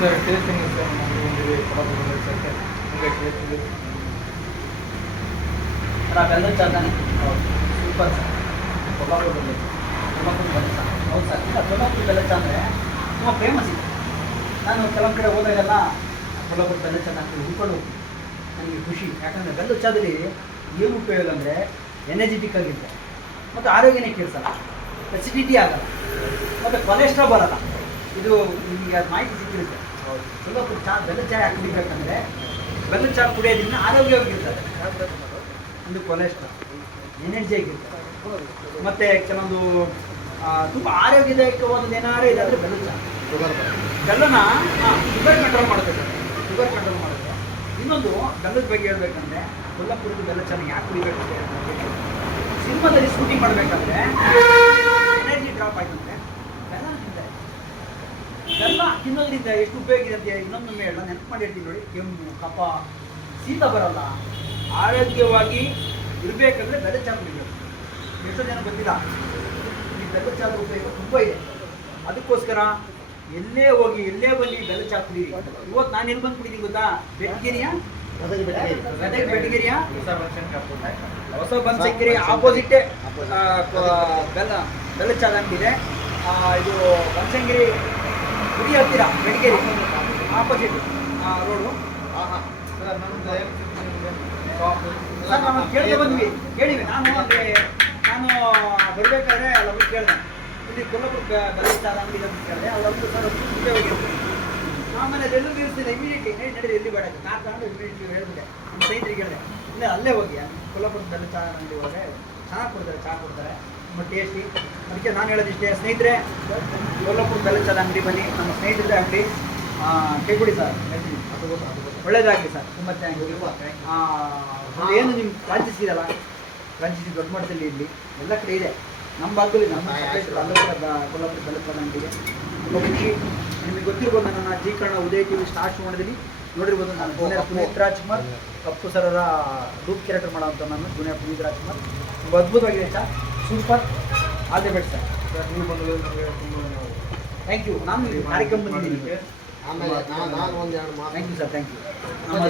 Sir tasting sir ನಮಗೆ ಬಂದಿದೆ ಕೊಡಬಹುದು ಸರ್ ನಿಮಗೆ ಟೇಸ್ಟಿಂಗ್ ಬೆಲ್ಲದ ಚಾ ತಾನೆ ಹೌದು ಸೂಪರ್ ಸರ್ ಕೊಲ್ಲಾಪುರದಲ್ಲಿ ಬೆಲ್ಲ ಚಾ ಹೌದು ಸರ್ ಇಲ್ಲ ಕೊಲ್ಲಾಪುರ ಬೆಲ್ಲ ಚಾ ಅಂದರೆ ತುಂಬ ಫೇಮಸ್ ಇದೆ. ನಾನು ಕೆಲವೊಂದು ಕಡೆ ಹೋದಾಗೆಲ್ಲ ಕೊಲ್ಲಾಪುರ ಬೆಲ್ಲ ಚಾ ಹಾಕಿ ಹುಡ್ಕೊಂಡು ಹೋಗ್ತೀನಿ. ನನಗೆ ಖುಷಿ, ಯಾಕಂದರೆ ಬೆಲ್ಲದ ಚಾದಲ್ಲಿ ಏನು ಉಪಯೋಗ ಅಂದರೆ ಎನರ್ಜೆಟಿಕ್ ಆಗಿರುತ್ತೆ ಮತ್ತು ಆರೋಗ್ಯನೇ ಕೆಡಿಸಲ್ಲ, ಅಸಿಡಿಟಿ ಆಗಲ್ಲ ಮತ್ತು ಕೊಲೆಸ್ಟ್ರಾಲ್ ಬರಲ್ಲ. ಇದು ನಿಮಗೆ ಅದು ಮಾಹಿತಿ ಸಿಕ್ಕಿರುತ್ತೆ. ಕೊಲ್ಲಾಪುರ ಚಾ ಬೆಲ್ಲದ ಚಾ ಯಾಕೆ ಕುಡಿಬೇಕಂದ್ರೆ ಬೆಲ್ಲದ ಚಾ ಕುಡಿಯೋದ್ರಿಂದ ಆರೋಗ್ಯವಾಗಿರ್ತದೆ. ಒಂದು ಕೊಲೆಸ್ಟ್ರಾಲ್ ಎನರ್ಜಿ ಆಗಿರ್ತದೆ ಮತ್ತು ಕೆಲವೊಂದು ತುಂಬ ಆರೋಗ್ಯದಾಯಕವಾದದ್ದು ಏನಾದ್ರು ಇದೆ ಅಂದರೆ ಬೆಲ್ಲದ ಚಾ. ಬೆಲ್ಲನ ಶುಗರ್ ಕಂಟ್ರೋಲ್ ಮಾಡುತ್ತೆ ಸರ್, ಶುಗರ್ ಕಂಟ್ರೋಲ್ ಮಾಡುತ್ತೆ. ಇನ್ನೊಂದು ಬೆಲ್ಲದ ಬಗ್ಗೆ ಹೇಳ್ಬೇಕಂದ್ರೆ ಕೊಲ್ಲಾಪುರದ ಬೆಲ್ಲ ಚಾ ಯಾಕೆ ಕುಡಿಬೇಕಂತ ಸಿನಿಮಾದಲ್ಲಿ ಶೂಟಿಂಗ್ ಮಾಡಬೇಕಾದ್ರೆ ಎನರ್ಜಿ ಡ್ರಾಪ್ ಆಯ್ತಂದ್ರೆ ಬೆಲ್ಲ ತಿಂತಾರೆ. ಬೆಲ್ಲ ತಿನ್ನೋದ್ರಿಂದ ಎಷ್ಟು ಉಪಯೋಗ ಇದೆ ಅಂತ ಇನ್ನೊಂದೊಮ್ಮೆ ಹೇಳ ನೆನಪು ಮಾಡಿ ಹೇಳ್ತೀನಿ ನೋಡಿ. ಕೆಮ್ಮು, ಕಫ, ಶೀತ ಬರಲ್ಲ. ಆರೋಗ್ಯವಾಗಿ ಇರಬೇಕಂದ್ರೆ ಬೆಲ್ಲ ಚಾ ಕುಡಿಬೇಕು. ಎಷ್ಟೋ ಜನ ಗೊತ್ತಿಲ್ಲ ಈ ಬೆಲ್ಲ ಚಾದ ಉಪಯೋಗ ತುಂಬ ಇದೆ. ಅದಕ್ಕೋಸ್ಕರ ಎಲ್ಲೇ ಹೋಗಿ ಎಲ್ಲೇ ಬನ್ನಿ ಬೆಲ್ಲ ಚಾ ಕುಡೀರಿ. ಇವತ್ತು ನಾನು ಎಲ್ಲಿ ಬಂದು ಕುಡಿದೀನಿ ಗೊತ್ತಾ? ಬೆಟ್ಟಗೆರೆಯ ಗದಗ ಬೆಟ್ಟಗೆರೆಯ ಹೊಸ ಬನಶಂಕರಿ ಆಪೋಸಿಟ್ ಬೆಲ್ಲ ಚಾದ ಅಂಗಡಿದೆ. ಇದು ಬನಶಂಕರಿ ಗುಡಿ ಹತ್ತಿರ ಬೆಟ್ಟಗೆರೆ ಆಪೋಸಿಟ್ ರೋಡು. ಸರ್ ನಾವು ಕೇಳಿದೆ ಬಂದ್ವಿ, ಕೇಳಿವಿ. ನಾನು ಬರಬೇಕಾದ್ರೆ ಅಲ್ಲೊಬ್ರು ಕೇಳಿದೆ, ಇಲ್ಲಿ ಕೊಲ್ಲಾಪುರ ಬೆಲ್ಲ ಚಾದ ಅಂಗಡಿ ಅಂತ ಕೇಳಿದೆ. ಅವರೊಂದು ಸರ್ ಮುಂದೆ ಹೋಗಿರ್ತೀನಿ. ಆಮೇಲೆ ಎಲ್ಲೂ ನಿಲ್ಲಿಸ್ತಿಲ್ಲ. ಇಮಿಡಿಯೇಟ್ಲಿ ನಡೀರಿ ಎಲ್ಲಿ ಬೇಡ ಕಾರ್ ತಗೊಂಡು ಇಮಿಡಿಯೇಟ್ಲಿ ಹೇಳ್ಬಿಟ್ಟೆ ನಮ್ಮ ಸ್ನೇಹಿತರಿಗೆ ಹೇಳಿದೆ, ಇಲ್ಲ ಅಲ್ಲೇ ಹೋಗಿ ಕೊಲ್ಲಾಪುರ ಬೆಲ್ಲ ಚಾ ಅಂಗಡಿ ಹೋದರೆ ಚೆನ್ನಾಗಿ ಕೊಡ್ತಾರೆ, ಚಾ ಕೊಡ್ತಾರೆ, ತುಂಬ ಟೇಸ್ಟಿ. ಅದಕ್ಕೆ ನಾನು ಹೇಳೋದಿಷ್ಟೇ, ಸ್ನೇಹಿತರೆ ಕೊಲ್ಲಾಪುರ ಬೆಲ್ಲ ಚಾದ ಅಂಗಡಿ ಬನ್ನಿ. ನಮ್ಮ ಸ್ನೇಹಿತರೆ ಅಂಗಡಿ ಕೈ ಕೊಡಿ ಸರ್, ಹೇಳ್ತೀನಿ. ಒಳ್ಳೇದಾಗಲಿ ಸರ್, ತುಂಬ ಥ್ಯಾಂಕ್ ಯು. ಏನು ನಿಮ್ಗೆ ಫ್ರಾಂಚೈಸಿದಲ್ಲ, ಫ್ರಾಂಚೈಸಿ ದೊಡ್ಡ ಮಟ್ಟದಲ್ಲಿ ಇರಲಿ, ಎಲ್ಲ ಕಡೆ ಇದೆ. ನಮ್ಮ ಭಾಗದಲ್ಲಿ ನಮ್ಮ ಕೊಲ್ಲಾಪುರ ಬೆಲ್ಲ ಚಾದ ಅಂಗಡಿಗೆ ತುಂಬ ಖುಷಿ. ನಿಮಗೆ ಗೊತ್ತಿರ್ಬೋದು, ನನ್ನ ಜೀಕರಣ ಉದಯ ಟಿವಿ ಸ್ಟಾರ್ ಶೋಣದಲ್ಲಿ ನೋಡಿರ್ಬೋದು. ನಾನು ಜೂನಿಯರ್ ಪುನೀತ್ ರಾಜ್ಕುಮಾರ್ ಕಪ್ಪು ಸರರ ಡೂಪ್ ಕ್ಯಾರೆಕ್ಟರ್ ಮಾಡೋಂಥ ನಾನು ಜೂನಿಯರ್ ಪುನೀತ್ ರಾಜ್ಕುಮಾರ್. ತುಂಬ ಅದ್ಭುತವಾಗಿದೆ ಚಾ, super. All the best sir. ನೀವು ಬಂದು ನಮಗೆ ತುಂಬ ಥ್ಯಾಂಕ್ ಯು. ನಾನು ಕಾರ್ಯಕ್ರಮ ಬಂದಿದ್ದೀನಿ. ಆಮೇಲೆ ನಾನು ಒಂದು ಎರಡು ಮಾತು. Thank you sir, thank you.